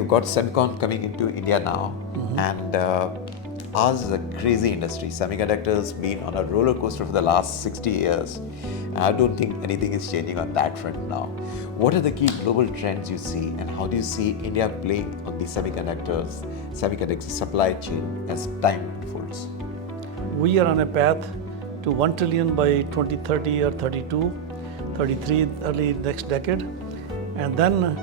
we've got SEMICON coming into India now, and ours is a crazy industry. Semiconductors been on a roller coaster for the last 60 years. I don't think anything is changing on that front now. What are the key global trends you see, and how do you see India playing on the semiconductor supply chain as time unfolds? We are on a path to 1 trillion by 2030 or 32, 33 early next decade. And then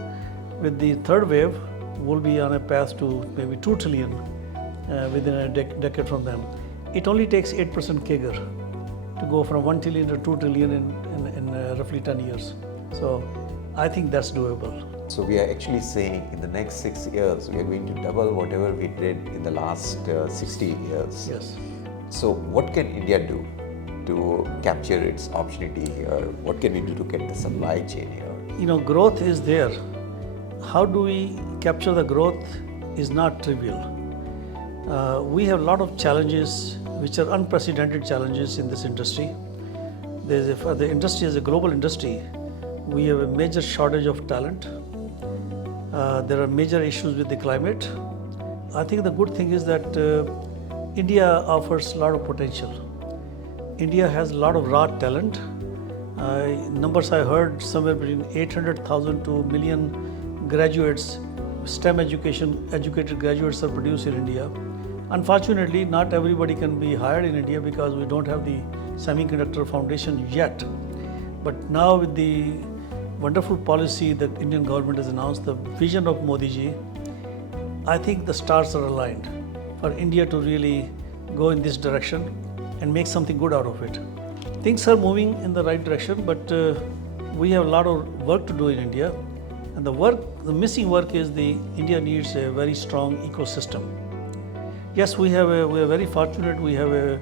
with the third wave, we'll be on a path to maybe 2 trillion within a decade from then. It only takes 8% CAGR to go from 1 trillion to 2 trillion in roughly 10 years. So I think that's doable. So we are actually saying in the next 6 years, we are going to double whatever we did in the last 60 years. Yes. So what can India do to capture its opportunity here? What can we do to get the supply chain here? Growth is there. How do we capture the growth is not trivial. We have a lot of challenges which are unprecedented challenges in this industry. The industry is a global industry. We have a major shortage of talent. There are major issues with the climate. I think the good thing is that India offers a lot of potential. India has a lot of raw talent. Numbers I heard somewhere between 800,000 to million graduates, STEM educated graduates are produced in India. Unfortunately, not everybody can be hired in India because we don't have the semiconductor foundation yet. But now with the wonderful policy that Indian government has announced, the vision of Modi ji, I think the stars are aligned for India to really go in this direction and make something good out of it. Things are moving in the right direction, but we have a lot of work to do in India. And the missing work is India needs a very strong ecosystem. Yes, we are very fortunate. We have a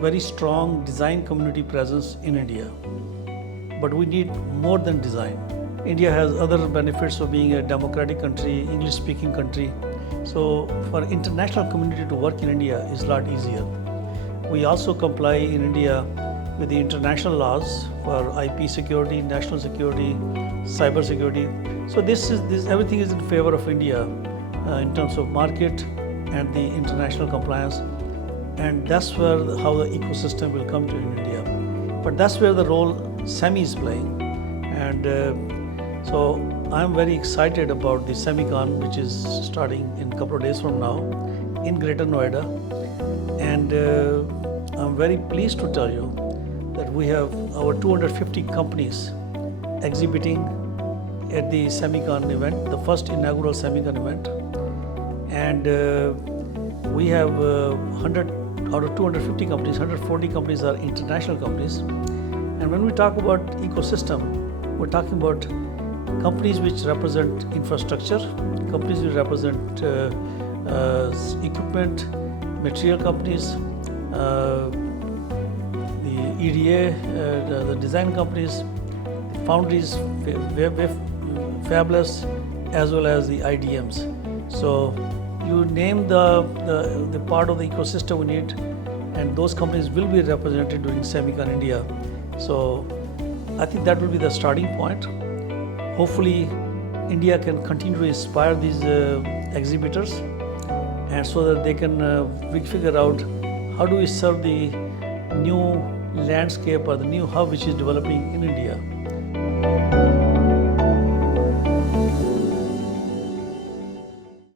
very strong design community presence in India, but we need more than design. India has other benefits of being a democratic country, English-speaking country. So for international community to work in India is a lot easier. We also comply in India with the international laws for IP security, national security, cyber security. So this everything is in favor of India in terms of market and the international compliance, and that's how the ecosystem will come to in India. But that's where the role SEMI is playing, and so I'm very excited about the SEMICON, which is starting in a couple of days from now in Greater Noida, and I'm very pleased to tell you that we have our 250 companies exhibiting at the SEMICON event, the first inaugural SEMICON event. And we have 100 out of 250 companies, 140 companies are international companies. And when we talk about ecosystem, we're talking about companies which represent infrastructure, companies which represent equipment, material companies, the EDA, the design companies, the foundries, fabless, as well as the IDMs. So you name the part of the ecosystem we need, and those companies will be represented during SEMICON India. So I think that will be the starting point. Hopefully India can continue to inspire these exhibitors, and so that they can figure out how do we serve the new landscape or the new hub which is developing in India.